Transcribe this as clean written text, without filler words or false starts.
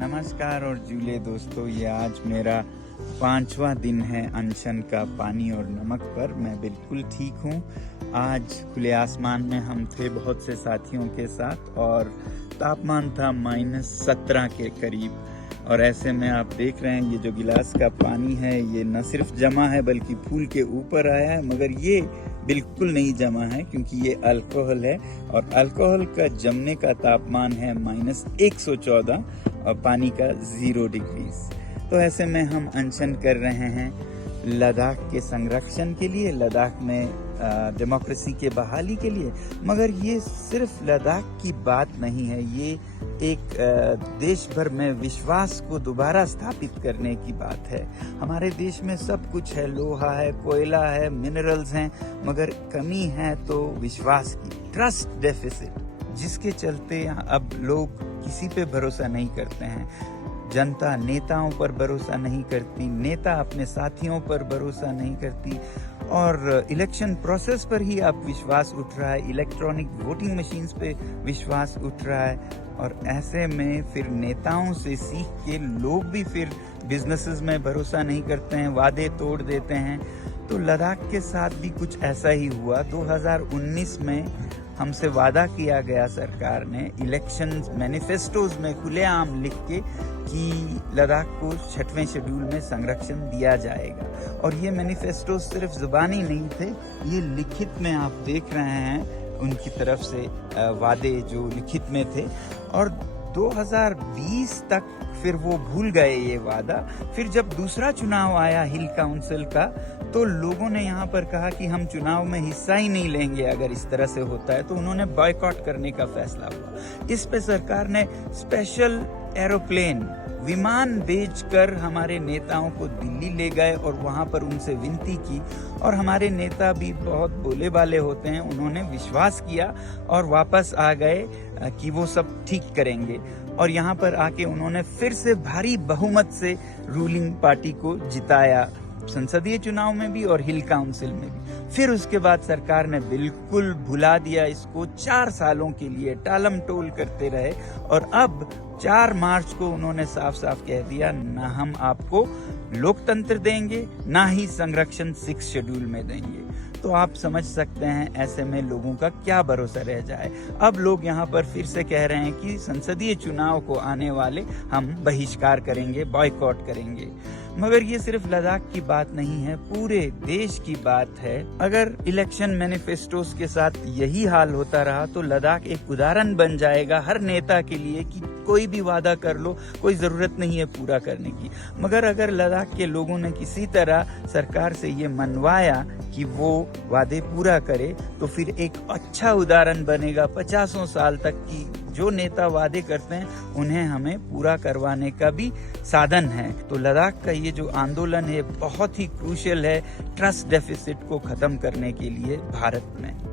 नमस्कार और जूले दोस्तों, ये आज मेरा 5वां दिन है अनशन का पानी और नमक पर। मैं बिल्कुल ठीक हूँ। आज खुले आसमान में हम थे बहुत से साथियों के साथ और तापमान था -17 के करीब। और ऐसे में आप देख रहे हैं ये जो गिलास का पानी है ये न सिर्फ जमा है बल्कि फूल के ऊपर आया है, मगर ये बिल्कुल नहीं जमा है क्योंकि ये अल्कोहल है और अल्कोहल का जमने का तापमान है -114 और पानी का 0 डिग्री। तो ऐसे में हम अनशन कर रहे हैं लद्दाख के संरक्षण के लिए, लद्दाख में डेमोक्रेसी के बहाली के लिए। मगर ये सिर्फ लद्दाख की बात नहीं है, ये एक देश भर में विश्वास को दोबारा स्थापित करने की बात है। हमारे देश में सब कुछ है, लोहा है, कोयला है, मिनरल्स हैं, मगर कमी है तो विश्वास की, ट्रस्ट डेफिसिट, जिसके चलते अब लोग किसी पे भरोसा नहीं करते हैं। जनता नेताओं पर भरोसा नहीं करती, नेता अपने साथियों पर भरोसा नहीं करती और इलेक्शन प्रोसेस पर ही अब विश्वास उठ रहा है, इलेक्ट्रॉनिक वोटिंग मशीन्स पे विश्वास उठ रहा है। और ऐसे में फिर नेताओं से सीख के लोग भी फिर बिजनेसेस में भरोसा नहीं करते हैं, वादे तोड़ देते हैं। तो लद्दाख के साथ भी कुछ ऐसा ही हुआ। 2019 में हमसे वादा किया गया सरकार ने इलेक्शन मैनिफेस्टोज में खुलेआम लिख के कि लद्दाख को 6वें शेड्यूल में संरक्षण दिया जाएगा। और ये मैनिफेस्टो सिर्फ जुबानी नहीं थे, ये लिखित में आप देख रहे हैं उनकी तरफ से वादे जो लिखित में थे। और 2020 तक फिर वो भूल गए ये वादा। फिर जब दूसरा चुनाव आया हिल काउंसिल का, तो लोगों ने यहाँ पर कहा कि हम चुनाव में हिस्सा ही नहीं लेंगे अगर इस तरह से होता है, तो उन्होंने बॉयकॉट करने का फैसला हुआ। इस पे सरकार ने स्पेशल एरोप्लेन, विमान भेजकर हमारे नेताओं को दिल्ली ले गए और वहां पर उनसे विनती की। और हमारे नेता भी बहुत भोले भाले होते हैं, उन्होंने विश्वास किया और वापस आ गए कि वो सब ठीक करेंगे। और यहाँ पर आके उन्होंने फिर से भारी बहुमत से रूलिंग पार्टी को जिताया, संसदीय चुनाव में भी और हिल काउंसिल में भी। फिर उसके बाद सरकार ने बिल्कुल भुला दिया इसको, 4 सालों के लिए टालम टोल करते रहे। और अब 4 मार्च को उन्होंने साफ साफ कह दिया, ना हम आपको लोकतंत्र देंगे, ना ही संरक्षण 6 शेड्यूल में देंगे। तो आप समझ सकते हैं ऐसे में लोगों का क्या भरोसा रह जाए। अब लोग यहाँ पर फिर से कह रहे हैं कि संसदीय चुनाव को आने वाले हम बहिष्कार करेंगे, बॉयकॉट करेंगे। मगर ये सिर्फ लद्दाख की बात नहीं है, पूरे देश की बात है। अगर इलेक्शन मैनिफेस्टोस के साथ यही हाल होता रहा तो लद्दाख एक उदाहरण बन जाएगा हर नेता के लिए कि कोई भी वादा कर लो, कोई जरूरत नहीं है पूरा करने की। मगर अगर लद्दाख के लोगों ने किसी तरह सरकार से ये मनवाया कि वो वादे पूरा करे, तो फिर एक अच्छा उदाहरण बनेगा 50 साल तक की जो नेता वादे करते हैं उन्हें हमें पूरा करवाने का भी साधन है। तो लद्दाख का ये जो आंदोलन है बहुत ही क्रूशियल है ट्रस्ट डेफिसिट को खत्म करने के लिए भारत में।